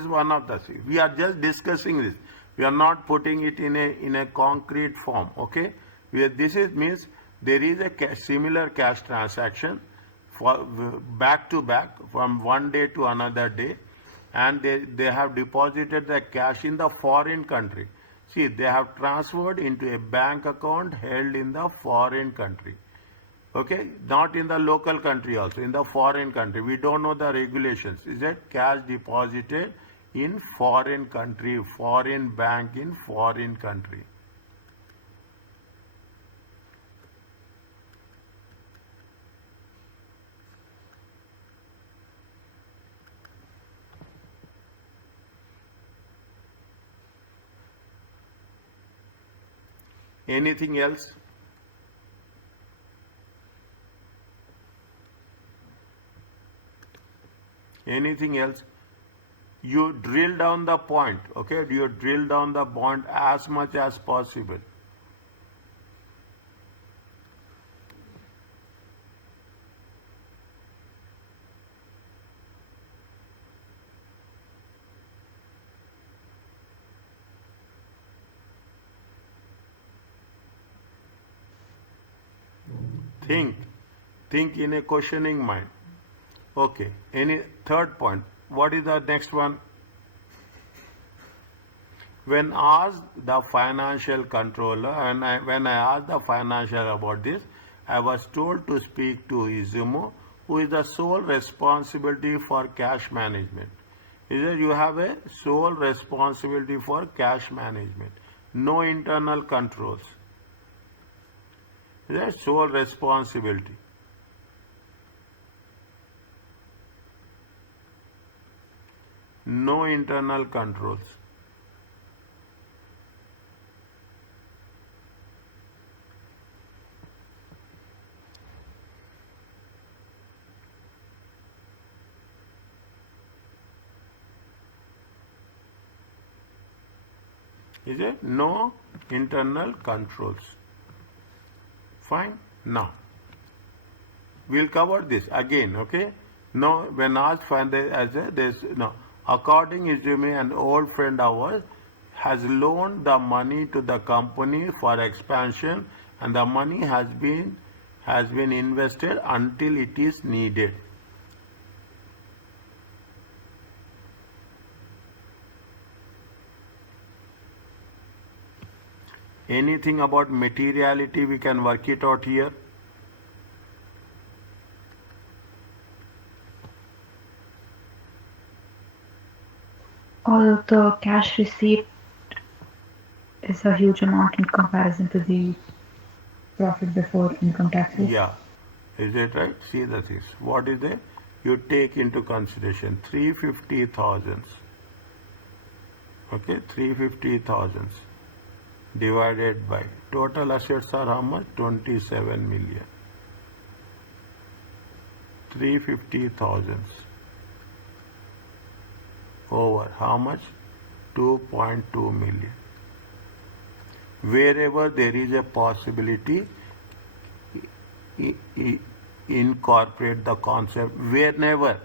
one of the things. We are just discussing this. We are not putting it in a concrete form. Okay. This is means there is a similar cash transaction for back to back from one day to another day, and they have deposited the cash in the foreign country. See, they have transferred into a bank account held in the foreign country. Okay, not in the local country also, in the foreign country. We don't know the regulations. Is it cash deposited in foreign country, foreign bank in foreign country? Anything else? Anything else? You drill down the point, okay? You drill down the point as much as possible. Think in a questioning mind. Okay, any third point? What is the next one? When asked the financial controller, and when I asked the financial about this, I was told to speak to Izumo, who is the sole responsibility for cash management. Is that you have a sole responsibility for cash management, no internal controls. Is that sole responsibility? No internal controls. Is it? No internal controls. Fine. Now, we'll cover this again, okay? No, when asked, according to me, an old friend of ours has loaned the money to the company for expansion, and the money has been invested until it is needed. Anything about materiality, we can work it out here. Although the cash receipt is a huge amount in comparison to the profit before income taxes. Yeah. Is it right? See the things. What is it? You take into consideration 350,000. Okay, 350,000 divided by total assets are how much? 27 million. 350,000 over how much? 2.2 million. Wherever there is a possibility, incorporate the concept. Whenever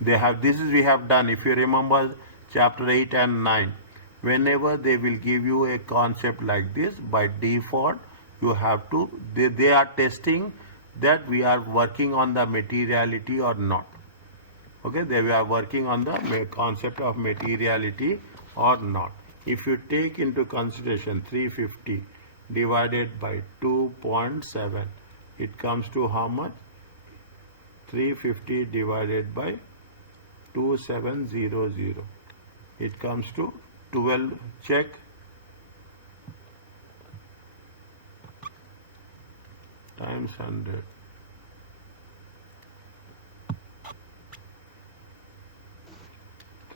they have, we have done, if you remember chapter 8 and 9, whenever they will give you a concept like this, by default, you have to, they are testing that we are working on the materiality or not. Okay, they are working on the concept of materiality or not. If you take into consideration 350 divided by 2.7, it comes to how much? 350 divided by 2700. It comes to 12, check. Times 100.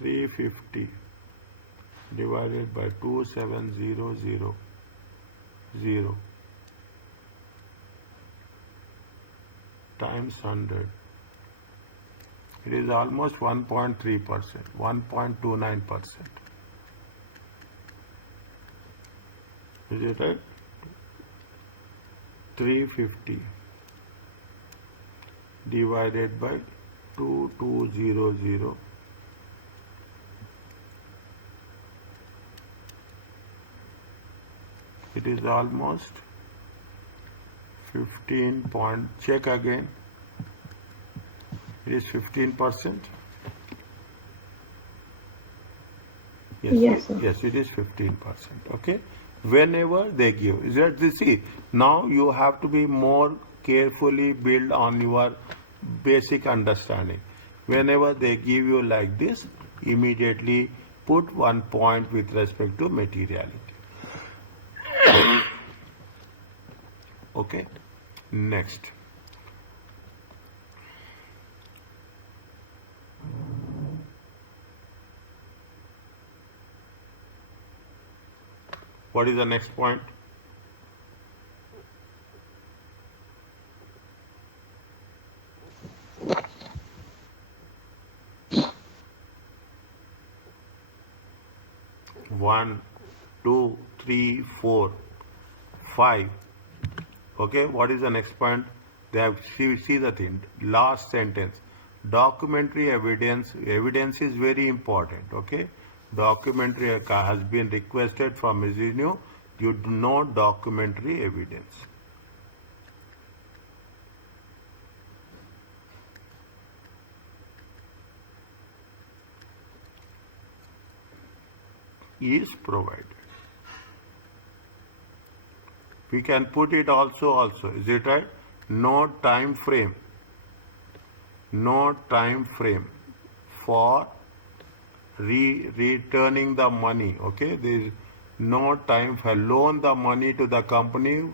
$350 divided by 2700 times 100. It is almost 1.3%, 1.29%. Is it right? 350 divided by 2200 It is almost 15 point, check again. It is 15%. Yes, sir. Yes, it is 15%. Okay. Whenever they give, is that this? See, now you have to be more carefully build on your basic understanding. Whenever they give you like this, immediately put 1 point with respect to materiality. Okay. Next. What is the next point? One, two, three, 4, 5. Okay, what is the next point? They have see the thing. Last sentence. Documentary evidence. Evidence is very important. Okay, documentary has been requested from Mizuno. You do not documentary evidence. Is provided. We can put it also, is it right? No time frame. No time frame for returning the money. Okay, there is no time for loan the money to the company,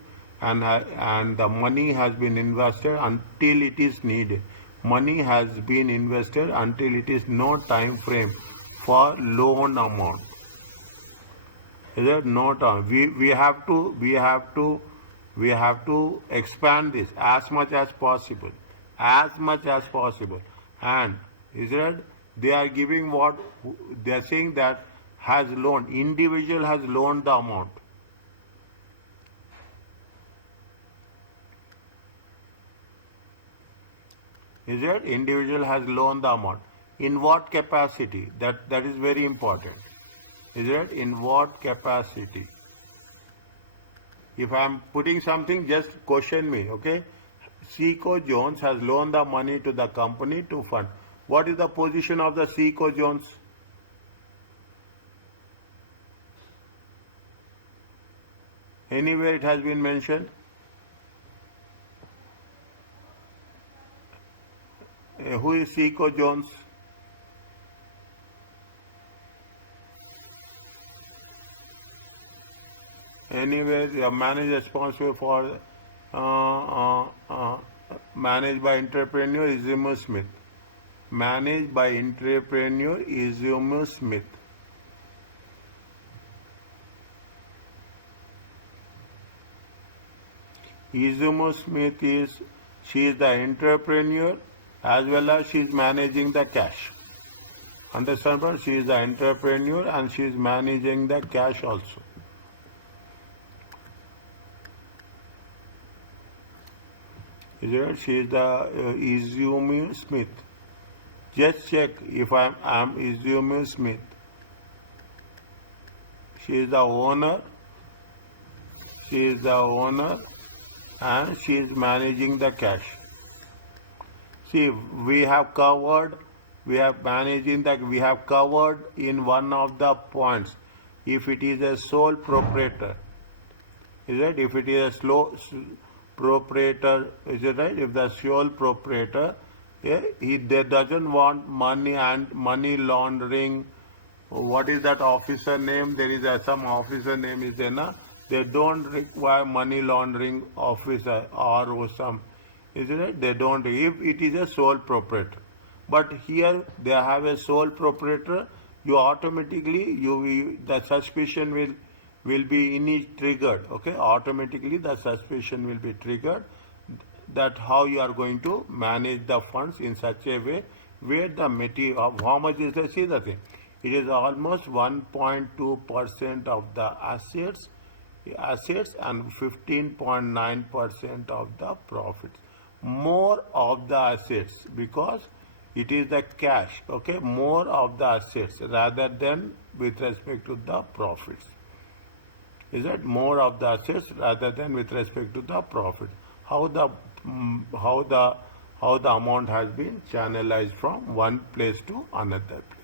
and the money has been invested until it is needed. Money has been invested until it is no time frame for loan amount. Is it no time? We have to expand this as much as possible, and is it they are giving what they are saying that has loaned, individual has loaned the amount. Is it individual has loaned the amount? In what capacity? That is very important. Is it in what capacity? If I am putting something, just question me, okay? Seco Jones has loaned the money to the company to fund. What is the position of the Seco Jones? Anywhere it has been mentioned? Who is Seco Jones? Anyways, a manager responsible for managed by entrepreneur Izuma Smith. Managed by entrepreneur Izuma Smith. Izuma Smith she is the entrepreneur as well as she is managing the cash. Understand, but she is the entrepreneur and she is managing the cash also. Is it? She is the Izumi Smith. Just check if I am Izumi Smith. She is the owner. She is the owner and she is managing the cash. See, we have covered in one of the points. If it is a sole proprietor, is it? If it is a proprietor, is it right? If the sole proprietor, he doesn't want money and money laundering. What is that officer name? There is some officer name is there, na? They don't require money laundering officer or some. Is it right? They don't. If it is a sole proprietor, but here they have a sole proprietor, you automatically the suspicion will be triggered. Okay, automatically the suspicion will be triggered that how you are going to manage the funds in such a way where the material of how much is the, see the thing, it is almost 1.2% of the assets and 15.9% of the profits. More of the assets because it is the cash. Okay, more of the assets rather than with respect to the profits. is that more of the assets rather than with respect to the profit. How the how the amount has been channelized from one place to another place.